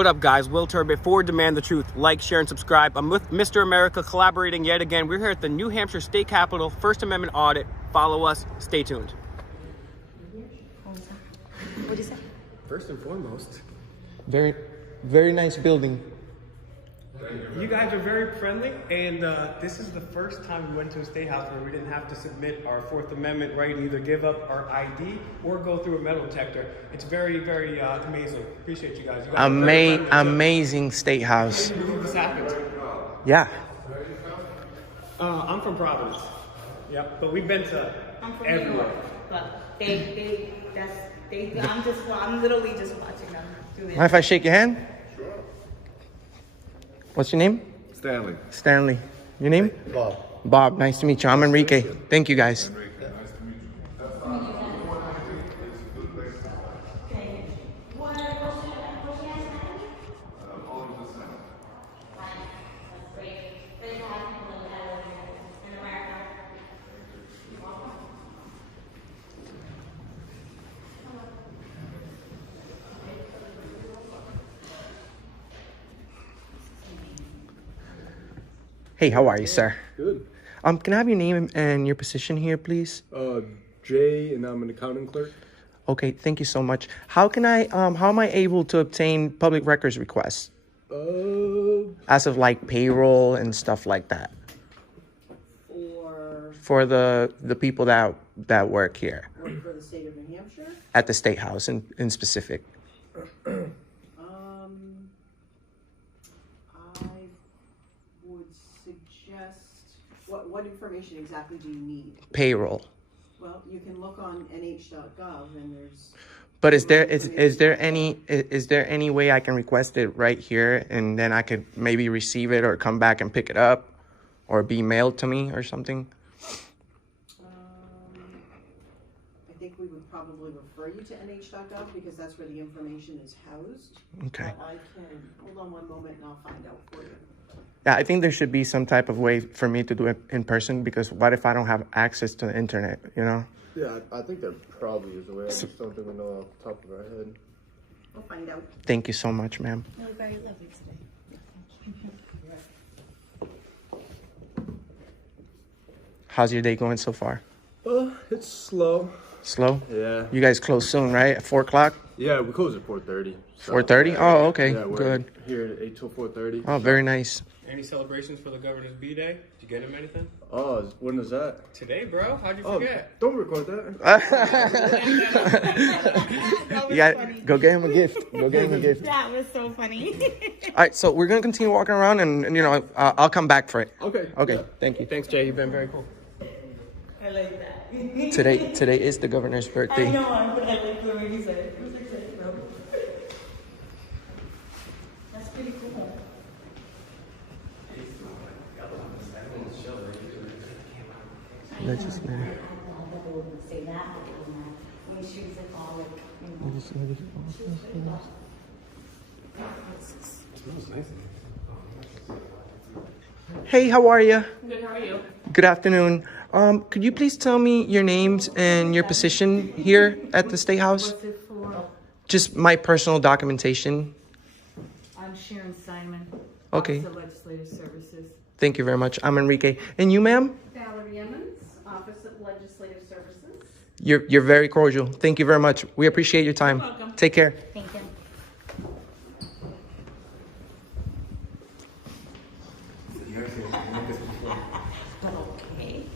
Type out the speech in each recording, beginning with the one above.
What up, guys? Will Turbot for Demand the Truth. Like, share, and subscribe. I'm with Mr. America, collaborating yet again. We're here at the New Hampshire State Capitol First Amendment audit. Follow us. Stay tuned. What'd you say? First and foremost, Very, very nice building. you guys are very friendly, and this is the first time we went to a state house where we didn't have to submit our Fourth Amendment right and either give up our ID or go through a metal detector. It's very, very amazing. Appreciate you guys. You guys are very friendly, Amazing state house. too. This happened. Yeah. I'm from Providence. Yep, but we've been to I'm from New everywhere. York, but I'm literally just watching them do it. Mind if I shake your hand? Sure. What's your name? Stanley. Stanley. Your name? Bob. Bob. Nice to meet you. I'm Enrique. Thank you, guys. Nice to meet you. Hey, how are you, sir? Good. Can I have your name and your position here, please? Jay, and I'm an accounting clerk. Okay, thank you so much. How am I able to obtain public records requests? As of like payroll and stuff like that. For the people that work here. Work for the state of New Hampshire? At the State House in specific. I would suggest, what information exactly do you need? Payroll. Well, you can look on nh.gov and there's... But is there any way I can request it right here and then I could maybe receive it or come back and pick it up or be mailed to me or something? I think we would probably refer you to nh.gov because that's where the information is housed. Okay. But I can, hold on one moment and I'll find out for you. Yeah, I think there should be some type of way for me to do it in person because what if I don't have access to the internet, you know? Yeah, I think there probably is a way. I just don't think we know off the top of our head. We'll find out. Thank you so much, ma'am. You look very lovely today. How's your day going so far? It's slow. Slow? Yeah. You guys close soon, right? At 4 o'clock? Yeah, we close at 4:30. 4:30? Oh, okay. Yeah, we're Good. here at 8 till 4:30. Oh, very nice. Any celebrations for the Governor's B-Day? Did you get him anything? Oh, when is that? Today, bro. How'd you Oh, forget? don't record that. You got go get him a gift. Go get him a gift. That was so funny. All right, so we're gonna continue walking around, and you know, I'll come back for it. Okay. Okay, Yeah. thank you. Thanks, Jay. You've been very cool. I like that. Today is the governor's birthday. I know, but I like the way you said it. It was exciting, bro. That's pretty cool. Legislator. Say that. When she was like all like, Hey, how are you? Good, how are you? Good afternoon. Could you please tell me your names and your position here at the State House? What's it for? Just my personal documentation. I'm Sharon Simon. Okay. Office of Legislative Services. Thank you very much. I'm Enrique. And you, ma'am? Valerie Emmons, Office of Legislative Services. You're very cordial. Thank you very much. We appreciate your time. You're welcome. Take care. Thank you. But okay.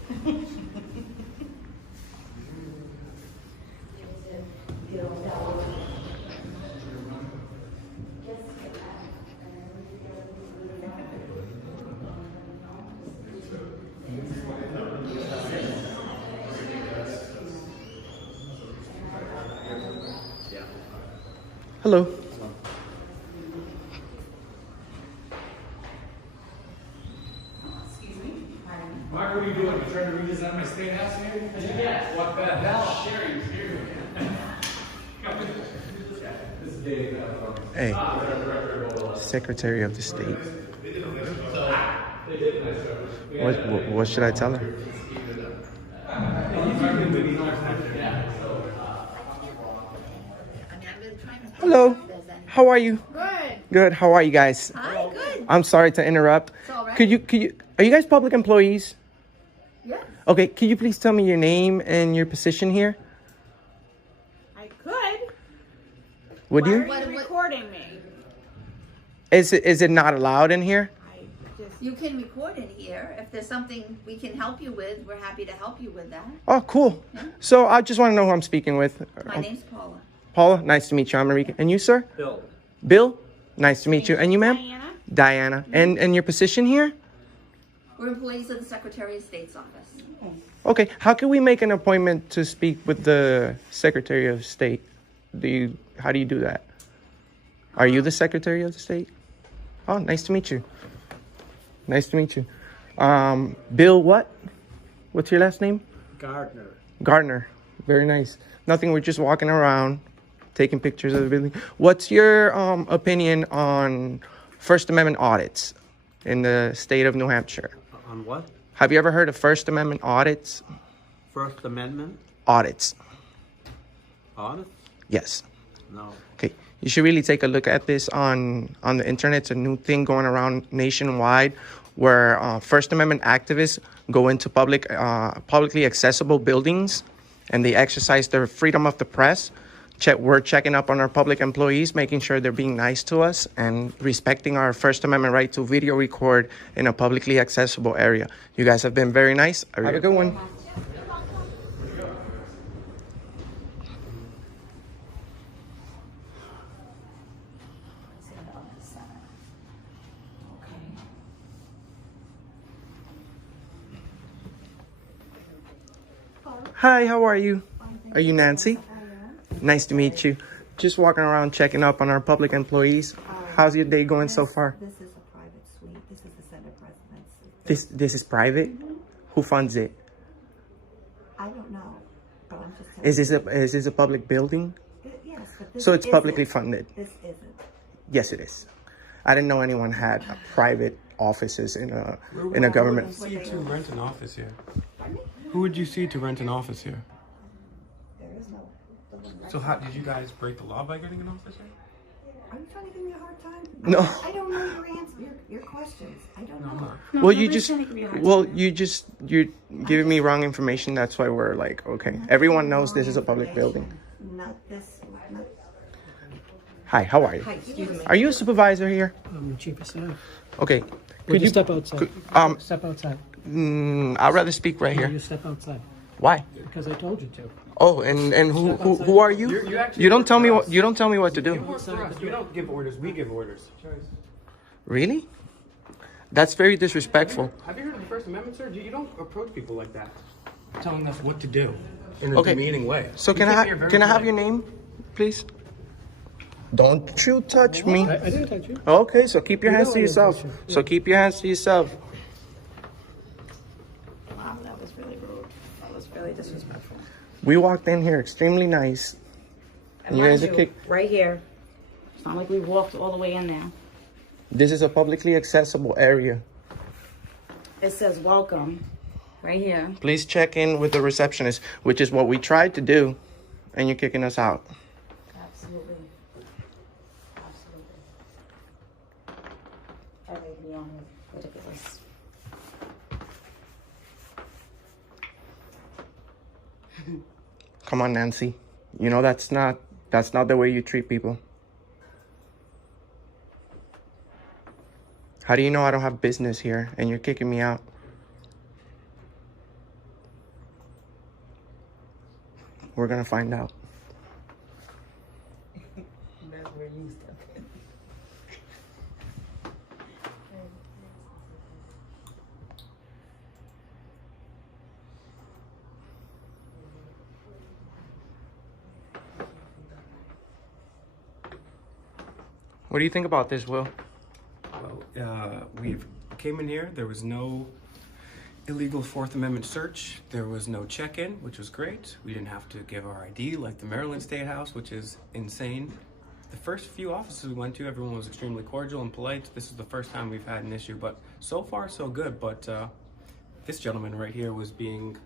Hello. Mark, what are you doing? You trying to redesign my state house here? Yes. What the hell? Sherry's here. This is Dave. Hey. Secretary of the State. What should I tell her? Hello. How are you? Good. Good. How are you guys? Hi, good. I'm sorry to interrupt. It's all right. Could you, are you guys public employees? Yeah, Okay, could you please tell me your name and your position here? I could. Would Why you? are you recording me? Is it not allowed in here? I just. you can record it here. If there's something we can help you with, we're happy to help you with that. Oh, cool. So I just want to know who I'm speaking with. My name's Paula. Paula, nice to meet you. I'm Enrique. And you, sir? Bill. Bill? Nice to meet you. And you, ma'am? Diana. Diana. And your position here? We're employees of the Secretary of State's office. Okay. How can we make an appointment to speak with the Secretary of State? How do you do that? Are you the Secretary of the State? Oh, nice to meet you. Nice to meet you. Bill what? What's your last name? Gardner. Gardner. Very nice. Nothing, we're just walking around, taking pictures of the building. What's your opinion on First Amendment audits in the state of New Hampshire? On what? Have you ever heard of First Amendment audits? First Amendment? Audits. Audit? Yes. No. Okay. You should really take a look at this on the internet. It's a new thing going around nationwide where First Amendment activists go into publicly accessible buildings and they exercise their freedom of the press. We're checking up on our public employees, making sure they're being nice to us and respecting our First Amendment right to video record in a publicly accessible area. You guys have been very nice. Have a good one. Hi, how are you? Are you Nancy? Nice to meet you. Just walking around checking up on our public employees. How's your day going so far? This is a private suite. This is the Senate President's. This is private? Who funds it? I don't know, but I'm just telling Is this a public building? Yes, but this So it's isn't. publicly funded? This isn't. Yes, it is. I didn't know anyone had private offices in a government. Who would you see to rent an office here? Who would you see to rent an office here? There is no. So how did you guys break the law by getting an office here? Are you trying to give me a hard time? No. I don't know your answer. Your questions. I don't know. I'm not. Well, you're giving me wrong information. That's why we're like, okay. Everyone knows this is a public building. Not this. Not, Hi, how are you? hi, excuse me. Are you a supervisor here? I'm the chief of staff. Okay. Could you step outside? Step outside. I'd rather speak right You here. step outside Why? because I told you to. Oh, and who are you? You actually You don't work tell me for what us. you don't tell me what to do. You work for us. You don't give orders. We give orders. Really? That's very disrespectful. Have you heard of the First Amendment, sir? You don't approach people like that, telling us what to do in a Okay. demeaning way. So You can came I here very can I have polite. your name, please? Don't you touch me. I didn't touch you. Okay, so keep your You hands know to I didn't yourself. touch you. So keep your hands to yourself. Wow, that was really rude. That was really disrespectful. We walked in here extremely nice. And You guys mind are kick. right here. It's not like we walked all the way in there. This is a publicly accessible area. It says welcome right here. Please check in with the receptionist, which is what we tried to do, and you're kicking us out. Absolutely. Absolutely. That made me ridiculous. Come on, Nancy. You know that's not the way you treat people. How do you know I don't have business here and you're kicking me out? We're gonna find out. That's where you step in. What do you think about this, Will? Well, we came in here. There was no illegal Fourth Amendment search. There was no check-in, which was great. We didn't have to give our ID like the Maryland State House, which is insane. The first few offices we went to, everyone was extremely cordial and polite. This is the first time we've had an issue, but so far so good. But this gentleman right here was being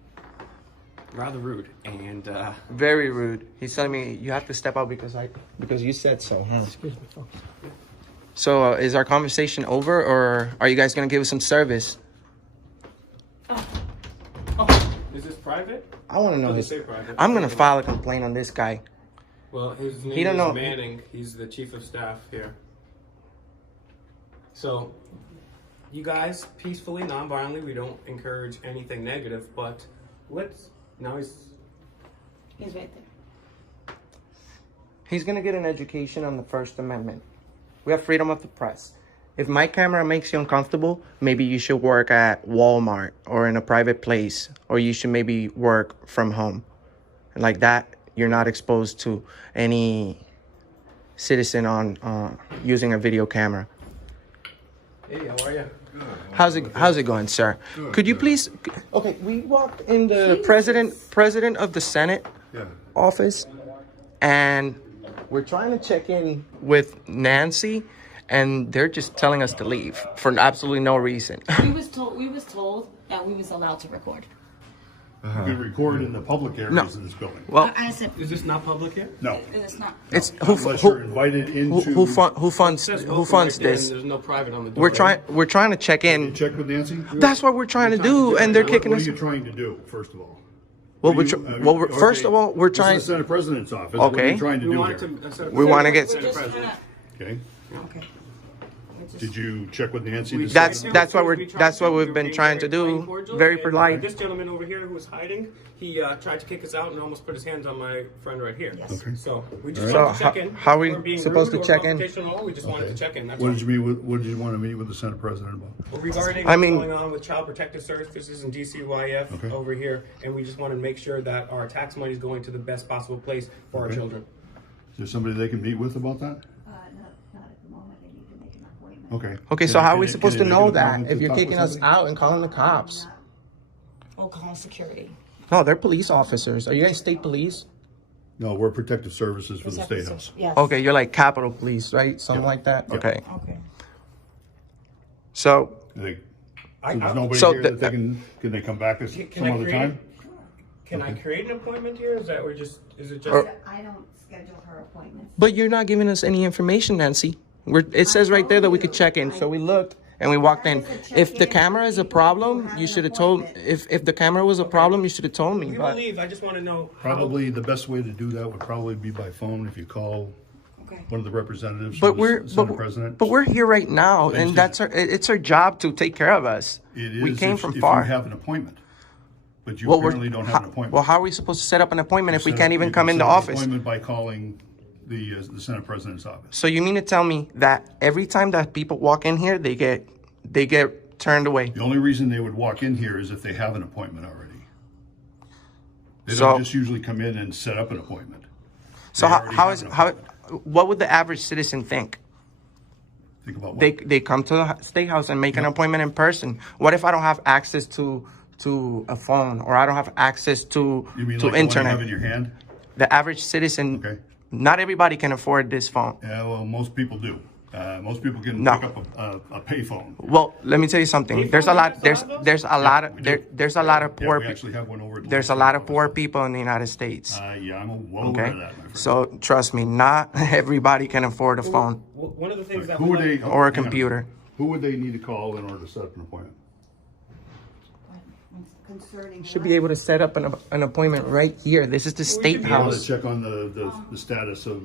rather rude and Very rude. He's telling me you have to step out because you said so, huh? Excuse me, folks. So is our conversation over, or are you guys gonna give us some service? Is this private? I want to know Doesn't his. say private. I'm gonna file a complaint on this guy. Well, his name He don't is know- Manning. He's the chief of staff here. So, you guys, peacefully, non-violently, we don't encourage anything negative, but now he's right there. He's gonna get an education on the First Amendment. We have freedom of the press. If my camera makes you uncomfortable, maybe you should work at Walmart or in a private place, or you should maybe work from home. And like that, you're not exposed to any citizen on using a video camera. Hey, how are you? How's it going, sir? Could you please? Okay, we walked in the president of the Senate office, and we're trying to check in with Nancy, and they're just telling us to leave for absolutely no reason. We was told that we was allowed to record. You can record in the public areas of this building. Well, I said, Is this not public here? No. it's not. it's Unless you're invited into. who funds It says who open funds right there, this? and there's no private on the door. We're trying to check in. Check with Nancy? That's what we're trying to do, and they're kicking What us. are you trying to do, first of all? Well, Okay, first of all, we're this trying. is the Senate President's office. What are Okay. you trying to We do want here? to. We want to get. Senate President. Okay. Okay. Did you check with Nancy? to That's see- that's what we've been trying to do. Very polite. This gentleman over here who was hiding, he tried to kick us out and almost put his hands on my friend right here. Okay. So we just So wanted to check in. how are we We're being supposed rude to or check in? confrontational at all. We just wanted to check in. That's What all. did you meet with, what did you want to meet with the Senate President about? Regarding I mean- what's going on with Child Protective Services and DCYF Okay. over here, and we just want to make sure that our tax money is going to the best possible place for our Okay. children. Is there somebody they can meet with about that? Not at the moment. I need to make an appointment. Okay. Okay, so Can- how are can we they- supposed to can they make know an that appointment if to you're talk with kicking us somebody? out and calling the cops? Oh, call security. No, they're police officers. Are you guys state police? No, we're protective services for the State House. Yes. Okay, you're like Capitol Police, right? Something like that. Yeah. Okay. Okay. So There's nobody So here the- that they can they come back at Can some I other create- time? Can I create an appointment here? Is that we're just? Is it just? I don't schedule her appointments. but you're not giving us any information, Nancy. It says right there that we could check in. So we looked and we walked in. If the camera is a problem, you should have told. If the camera was a problem, you should have told me. We will But leave. I just want to know. how- Probably the best way to do that would probably be by phone if you call Okay. one of the representatives but from we're the Senate President. but we're here right now, and that's it's our job to take care of us. It is We came if, from if far. you have an appointment, but you Well, apparently don't have an appointment. Well, how are we supposed to set up an appointment if we Set can't up- even you come can into set up an office? Appointment by calling the Senate President's office. So you mean to tell me that every time that people walk in here, they get turned away? The only reason they would walk in here is if they have an appointment already. They So- don't just usually come in and set up an appointment. So They already have an appointment. what would the average citizen think? Think about what? They come to the State House and make an appointment in person. What if I don't have access to a phone, or I don't have access to You mean to like the one you internet? have in your hand? The average citizen, Okay. not everybody can afford this phone. Yeah, well, most people do. Most people can No. pick up a payphone. Well, let me tell you something. There's a lot. There's a lot of we do. there's a lot of Yeah, poor. we actually have one over at the There's a Legislative lot of office. poor people in the United States. Yeah, I'm well aware Okay, of that, my friend. so trust me, not everybody can afford a phone One of the things that Who we would like- they? or a hang on. computer. Who would they need to call in order to set up an appointment? Concerning. Should be able to set up an appointment right here. This is the State I want to House. check on the status of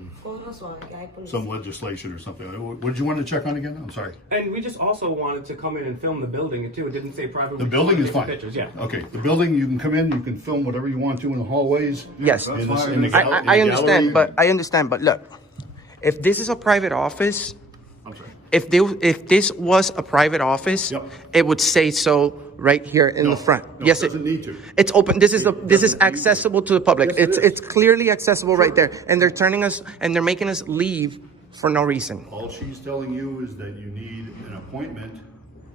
some legislation or something. What did you want to check on again? I'm sorry. And we just also wanted to come in and film the building too. It didn't say private. The We building just is wanted fine. to take Pictures, yeah. Okay, the building, you can come in, you can film whatever you want to in the hallways. Yes, In the, in the gal- in the I understand, gallery. but I understand. But look, if this is a private office, I'm sorry. if this was a private office, Yep. it would say so right here in the front. No, Yes, it doesn't need to. It's open. This is doesn't need accessible to the public. Yes, it is. It's clearly accessible right there, and they're turning us and they're making us leave for no reason. All she's telling you is that you need an appointment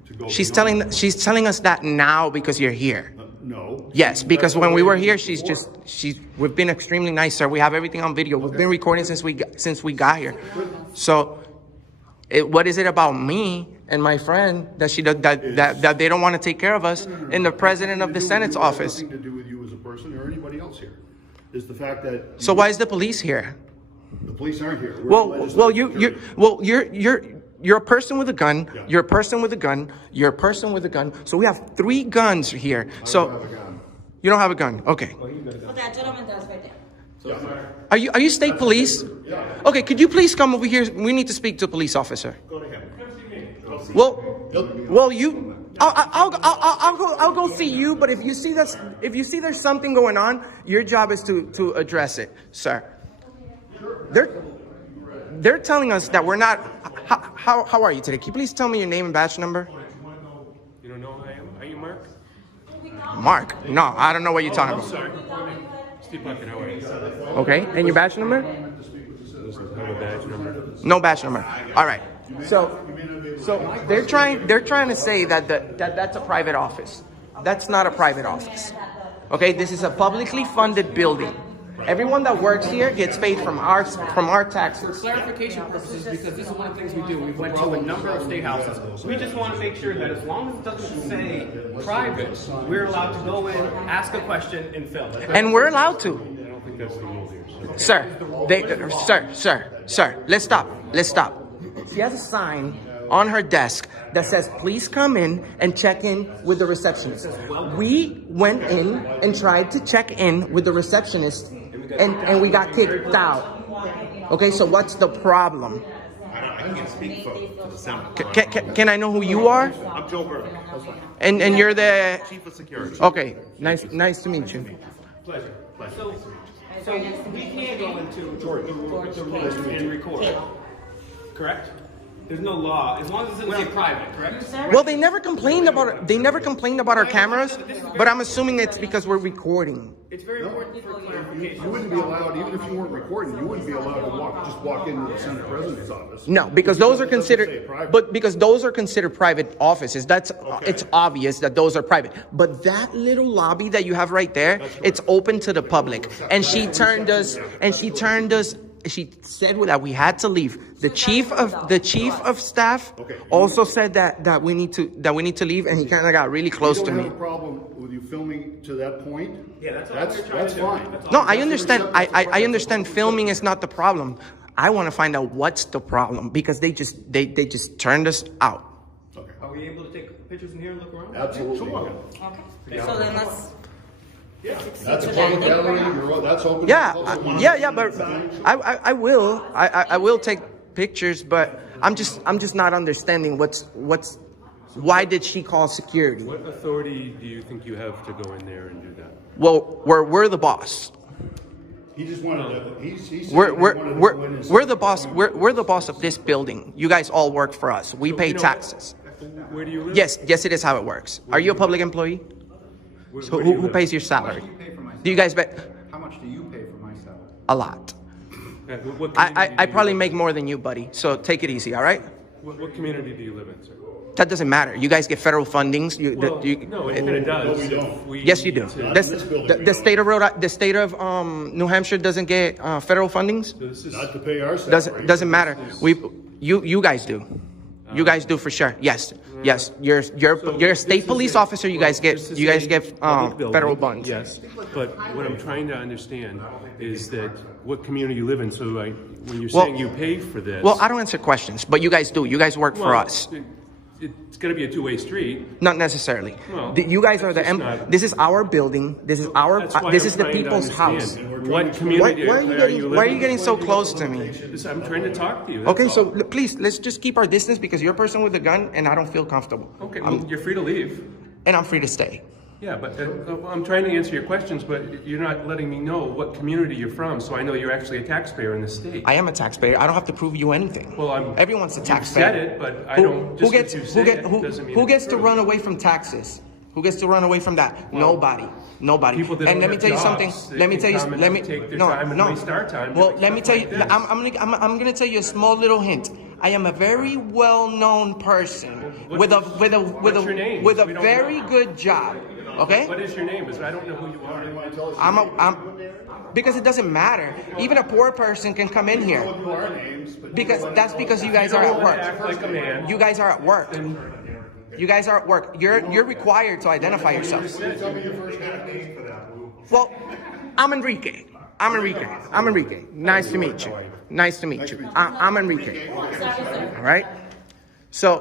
to go. She's beyond telling us that now because you're here. that. No. Yes, because That's when the we way were it here, was she's before. we've been extremely nice, sir. We have everything on video. We've been recording since we got here. So, what is it about me and my friend that that they don't want to take care of us in the president of the Senate's office? Nothing to do with you as a person or anybody else here. Is the fact that So why is the police here? the police aren't here. We're the Well, legislative security. you're a person with a gun. Yeah. You're a person with a gun. You're a person with a gun. So we have 3 guns here. So have a gun. you don't have a gun. Okay. Are you state police? Yeah. Okay. Could you please come over here? We need to speak to a police officer. Go ahead. Well, you. I'll go see you. But if you see there's something going on, your job is to address it, sir. They're telling us that we're not. How are you today? Can you please tell me your name and badge number? You don't know who I am? Are you Mark? Mark? No, I don't know what you're talking about. Sorry. Steve Bucket, how are you? Okay, and your badge number? Listen, I have a badge number. No badge number. All right. So they're trying to say that that's a private office. That's not a private office. Okay, this is a publicly funded building. Everyone that works here gets paid from our taxes. Clarification purposes, because this is one of the things we do. We went to a number of state houses. We just want to make sure that as long as it doesn't say private, we're allowed to go in, ask a question, and fill it. And we're allowed to. I don't think that's the rule here. Sir, let's stop. She has a sign on her desk that says, please come in and check in with the receptionist. We went in and tried to check in with the receptionist and we got kicked out. Okay, so what's the problem? I can't speak for the Senate. Can I know who you are? I'm Joe Burke. And you're the... Chief of Security. Okay, nice to meet you. Pleasure. So we can't go into the rules and record. Correct? There's no law as long as it's in private. Correct? Well, they never complained about our cameras, but I'm assuming it's because we're recording. It's very important for clarification. You wouldn't be allowed, even if you weren't recording, you wouldn't be allowed to just walk into the Senate President's office. No, because those are It doesn't say considered, private. because those are considered private offices. It's obvious that those are private. But that little lobby that you have right there, it's open to the public. And she said that we had to leave. The chief of staff also said that we need to leave, and he kind of got really close to You don't me. have a problem with you filming to that point? Yeah, That's fine. No, I understand. I understand filming is not the problem. I want to find out what's the problem because they just turned us out. Are we able to take pictures in here and look around? Absolutely. Okay. So then let's. That's a public gallery, that's open. Yeah, but I will take pictures, but I'm just not understanding why did she call security? What authority do you think you have to go in there and do that? Well, we're the boss. He just wanted to, he said he We're wanted to go in and see- the boss. We're the boss of this building. You guys all work for us. We pay taxes. Where do you live? Yes, it is how it works. Are you a public employee? So Where do you who live? pays your salary? Do you guys bet? How much do you pay for my salary? A lot. What community I do you probably live make more than you, buddy. So take it easy, all right? in? What community do you live in, sir? That doesn't matter. You guys get federal fundings. No, it kind of does. No, we don't. Yes, you do. Not in this building, we The state of New Hampshire doesn't get federal fundings. So this is, Not to pay our salary. Doesn't matter. You guys do. You guys do for sure. Yes. You're a state police officer. You guys get federal funds. yes, but what I'm trying to understand is that what community you live in. So when you're saying you pay for this, Well, I don't answer questions, but you guys do. You guys work for well, us. It's got to be a two-way street. Not necessarily. Well, You guys are it's not. This is our building. This is our. That's why This I'm is the trying to people's house. understand. What community Why are you Why are living you getting in? so close to me? I'm trying to talk to you. that's Okay, all. so please let's just keep our distance because you're a person with a gun and I don't feel comfortable. Okay, well, you're free to leave. And I'm free to stay. Yeah, but I'm trying to answer your questions, but you're not letting me know what community you're from, so I know you're actually a taxpayer in the state. I am a taxpayer. I don't have to prove you anything. Well, Everyone's a you've taxpayer. said it, but I don't. Just because you say it doesn't mean who it's gets to true. run away from taxes? Who gets to run away from that? Nobody. People that And don't let me have tell you jobs, something. they Let me can tell you. come and Let me take their no time and no. waste our time Well, doing let me stuff tell you. like this. I'm gonna tell you a small little hint. I am a very well-known person with a What's your name? with a We don't very know. good job. Okay. What is your name? Because I don't know who you are. Because it doesn't matter. Even a poor person can come in here. Because you guys are at Act work. like a man. You guys are at work. You guys are at work. You're required to identify yourself. Well, I'm Enrique. I'm Enrique. Nice to meet you. I'm Enrique. All right. So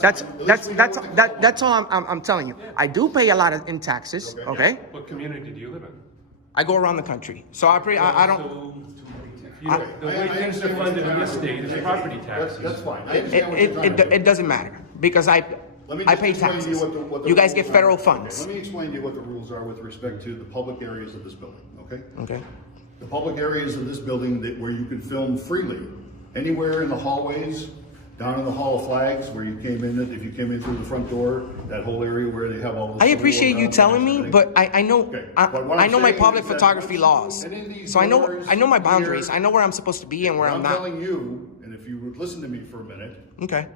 That's that's all I'm telling you. I do pay a lot in taxes. Okay. What community do you live in? I go around the country, so I don't. So, the way things are funded in this state is property taxes. That's fine. I understand what you're trying to do. It doesn't matter because I pay taxes. You guys get federal funds. Let me explain to you what the rules are with respect to the public areas of this building, okay? Okay. The public areas of this building where you can film freely, anywhere in the hallways, down in the Hall of Flags, where you came in, if you came in through the front door, that whole area where they have all this. I appreciate you telling me, but I know Okay. I know my public is that photography laws, any of these so I know doors my boundaries. here- I know where I'm supposed to be and where I'm I'm not. telling you, and if you would listen to me for a minute, Okay.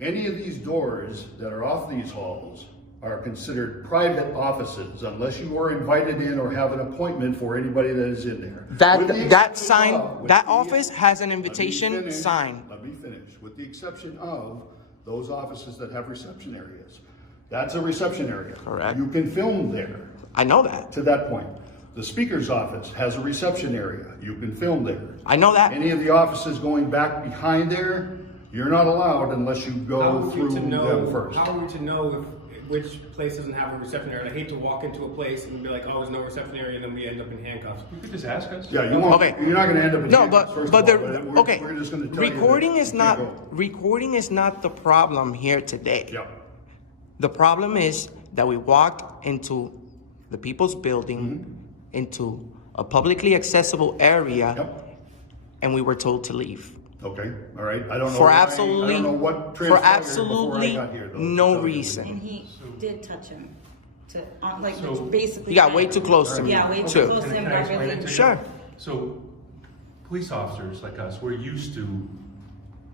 any of these doors that are off these halls are considered private offices unless you are invited in or have an appointment for anybody that is in there. With the That exception sign, of- that office has an Let me invitation finish. sign. Let me finish. With the exception of those offices that have reception areas. That's a reception area. Correct. You can film there I know that. to that point. The speaker's office has a reception area. You can film there. I know that. Any of the offices going back behind there, you're not allowed unless you How go are we through to know? them first. How are we to know which place doesn't have a reception area? I hate to walk into a place and be like, oh, there's no reception area, and then we end up in handcuffs. You could just ask us. Yeah, you won't. Okay. You're not going to end up in No, handcuffs, but first but of all, the we're- okay. We're just going to tell you that Recording is you not can't go. recording is not the problem here today. Yeah. The problem is that we walked into the people's building, Mm-hmm. into a publicly accessible area, Yep. and we were told to leave. Okay. All right. I don't know. For why- absolutely, I don't know what for transpired absolutely before I got here, though, to no tell you. reason. And he did touch him, like, So- basically. You got way too close to me, Yeah, way too. too close to him, Can I got explain it really. to you? Sure. So, police officers like us, we're used to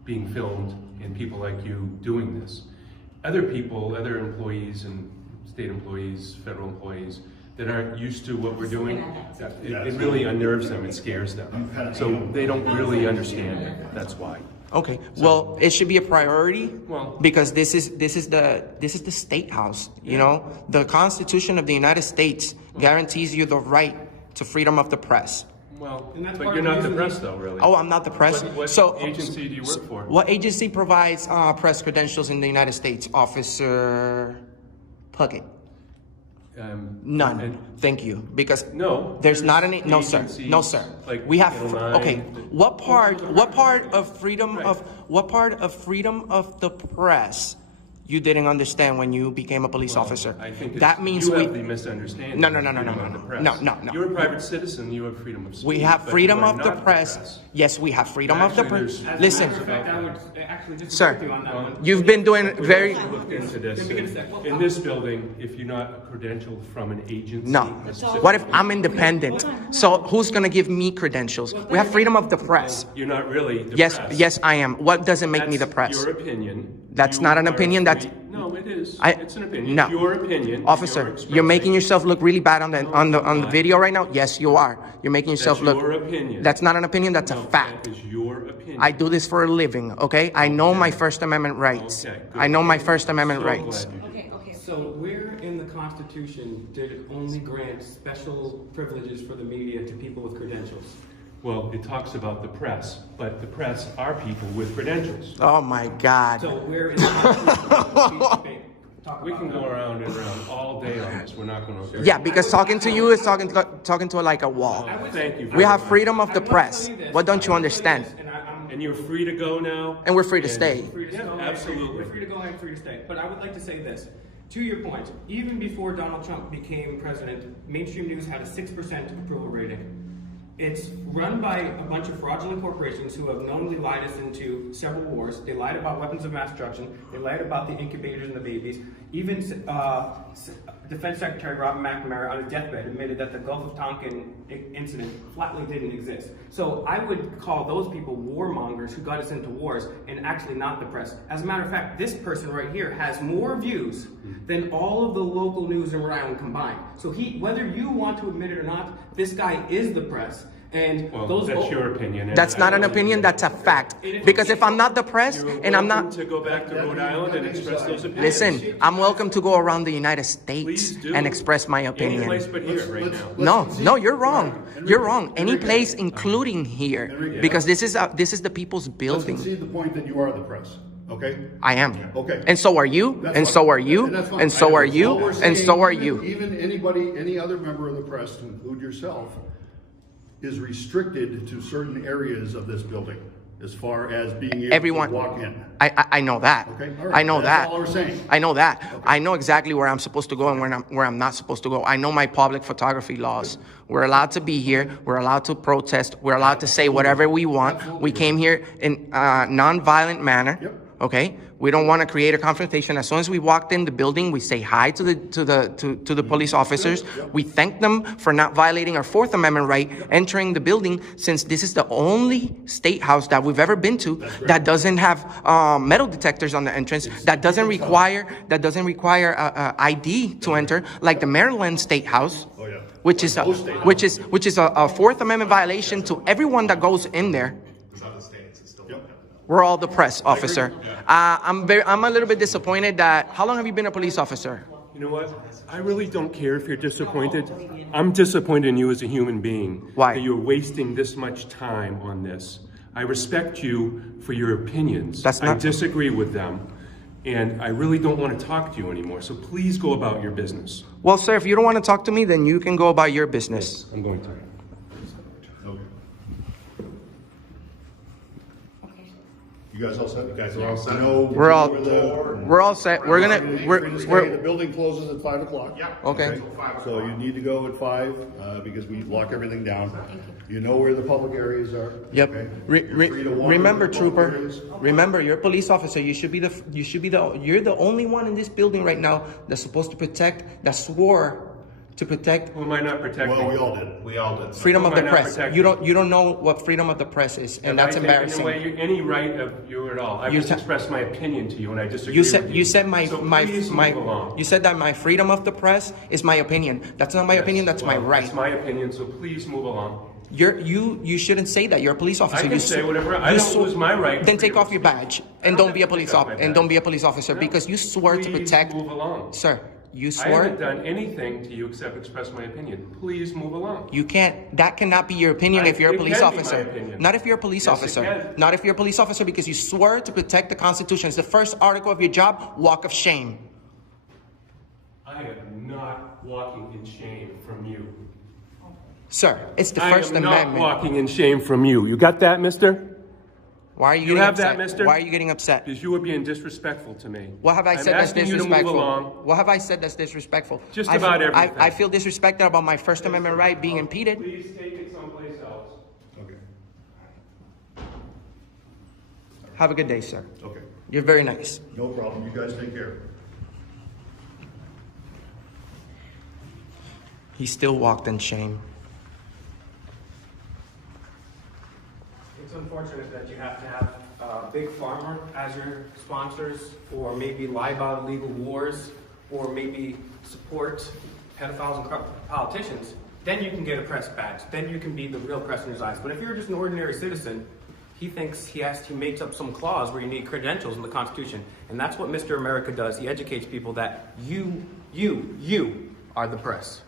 being filmed and people like you doing this. Other people, other employees and state employees, federal employees that aren't used to what we're doing, it really unnerves them, it scares them. So they don't really understand it, that's why. Okay. Well, it should be a priority Well- because this is the state house. You know, the Constitution of the United States guarantees you the right to freedom of the press. Well, And that's but part you're of the not the reason press though, really. Oh, I'm not the press. What So agency do you work for? What agency provides press credentials in the United States? Officer Puckett. None. and- Thank you. Because No. there's not any. No, sir. agencies No, sir. like We have. Channel 9. Okay. What part of freedom Right. of what part of freedom of the press you didn't understand when you became a police officer? I think That means you we. have the misunderstanding. No, no, of no, no, freedom no, of no, the press. no, no, no. You're a private citizen. You have freedom of speech. We have but freedom you are of the not press. Yes, we have freedom of the Actually, press. there's- Listen, As a matter of fact, I would actually disagree Sir, with you on that one. you've been doing very. Looked into this. Let me get a sec. Well, In this building, if you're not credentialed from an agency. No. a specific What if I'm independent? So who's gonna give me credentials? We have freedom of the press. You're not really the Yes, press. yes, I am. What doesn't make me the That's press? your opinion. That's You not an are opinion, that's- free- No, it is. I- It's an opinion. no. It's your opinion. Officer, you're making yourself look really bad on the video right now. Yes, you are. You're making yourself That's look. your opinion. That's not an opinion. That's a No, fact. That is your opinion. I do this for a living. Okay, I know my First Amendment rights. Okay, good. I know my First Amendment So rights. glad you do. Okay. So where in the Constitution did it only grant special privileges for the media to people with credentials? Well, it talks about the press, but the press are people with credentials. Oh my God. So where in the Constitution does speech debate talk We about can that? go around and around all day on this. We're not going to. Yeah, because talking to you is talking to like a wall. Thank you. We have very freedom of I the wanna press. tell you this. What don't you I wanna tell understand? this, and I'm much. And you're free to go now. And we're free to stay. free to Yeah, go, absolutely. We're free to go and free to stay. But I would like to say this. To your point, even before Donald Trump became president, mainstream news had a 6% approval rating. It's run by a bunch of fraudulent corporations who have knowingly lied us into several wars. They lied about weapons of mass destruction. They lied about the incubators and the babies. Even Defense Secretary Robert McNamara on his deathbed admitted that the Gulf of Tonkin incident flatly didn't exist. So I would call those people warmongers who got us into wars and actually not the press. As a matter of fact, this person right here has more views than all of the local news in Rhode Island combined. So whether you want to admit it or not, this guy is the press. And Well, those that's your opinion. and That's not I an don't- opinion, that's a fact. Because if I'm not the press You're and I'm welcome not. to go back to Rhode Island and express those opinions. Listen, I'm welcome to go around the United States Please do. and express my Any opinion. place but here right now. No, you're wrong. You're wrong. Any place, including here, because this is the people's Let's building. concede the point that you are the press. Okay? I am. Okay. And so are you. That's And fine. so are you. And that's fine. And so I are know. you. All we're And saying, so are even- you. Even anybody, any other member of the press, to include yourself, is restricted to certain areas of this building as far as being able Everyone. to walk in. I know that. Okay, all right. I know That's that. all we're saying. I know that. I know exactly where I'm supposed to go and where I'm not supposed to go. I know my public photography laws. We're allowed to be here. We're allowed to protest. We're allowed to say whatever we want. Absolutely. We came here in a non-violent manner. Yep. Okay. We don't want to create a confrontation. As soon as we walked in the building, we say hi to the police officers. We thank them for not violating our Fourth Amendment right entering the building, since this is the only state house that we've ever been to that doesn't have metal detectors on the entrance, that doesn't require ID to enter, like the Maryland State House, Oh, yeah. which is a Fourth Amendment violation to everyone that goes in there. We're all the press, officer. I'm a little bit disappointed that. How long have you been a police officer? You know what? I really don't care if you're disappointed. I'm disappointed in you as a human being. Why? That you're wasting this much time on this. I respect you for your opinions. I disagree with them. And I really don't want to talk to you anymore. So please go about your business. Well, sir, if you don't want to talk to me, then you can go about your business. I'm going to. You guys all set? You guys are all set? We're all set. The building closes at 5 o'clock. Yeah. Okay. So you need to go at 5 because we lock everything down. You know where the public areas are. Yep. Okay? Remember, trooper. Remember, you're a police officer. You're the only one in this building right now that's supposed to protect. That swore to protect. Who am I not protecting? Well, we all did. We all did. Freedom of Who am the I not press. protecting? You don't know what freedom of the press is, and that's embarrassing. Have I taken away any right of you at all? I just expressed my opinion to you, and I disagree You said with you. you said Please move along. you said that my freedom of the press is my opinion. That's not my opinion. That's my right. That's my opinion. So please move along. You shouldn't say that. You're a police officer. I can say whatever. I don't lose my right. Then take off your badge and don't be a police officer because you swore to protect. Please move along. Sir, you I swore. haven't done anything to you except express my opinion. Please move along. You can't. That cannot be your opinion if you're a It police can be my officer. opinion. Not if you're a police Yes, it officer. can. Not if you're a police officer because you swore to protect the Constitution. It's the first article of your job. Walk of shame. I am not walking in shame from you. Sir, it's the First Amendment. I am not walking in shame from you. You got that, mister? Why are you You getting have upset? that, mister? Why are you getting upset? Because you were being disrespectful to me. What have I said that's asking you to move disrespectful? along. What have I said that's disrespectful? Just I about feel, everything. I feel disrespected about my First Amendment right being impeded. Please take it someplace else. Okay. Have a good day, sir. Okay. You're very nice. No problem. You guys take care. He still walked in shame. It's unfortunate that you have to have Big Pharma as your sponsors, or maybe lie about illegal wars, or maybe support pedophiles and corrupt politicians. Then you can get a press badge. Then you can be the real press in his eyes. But if you're just an ordinary citizen, he thinks he makes up some clause where you need credentials in the Constitution. And that's what Mr. America does. He educates people that you are the press.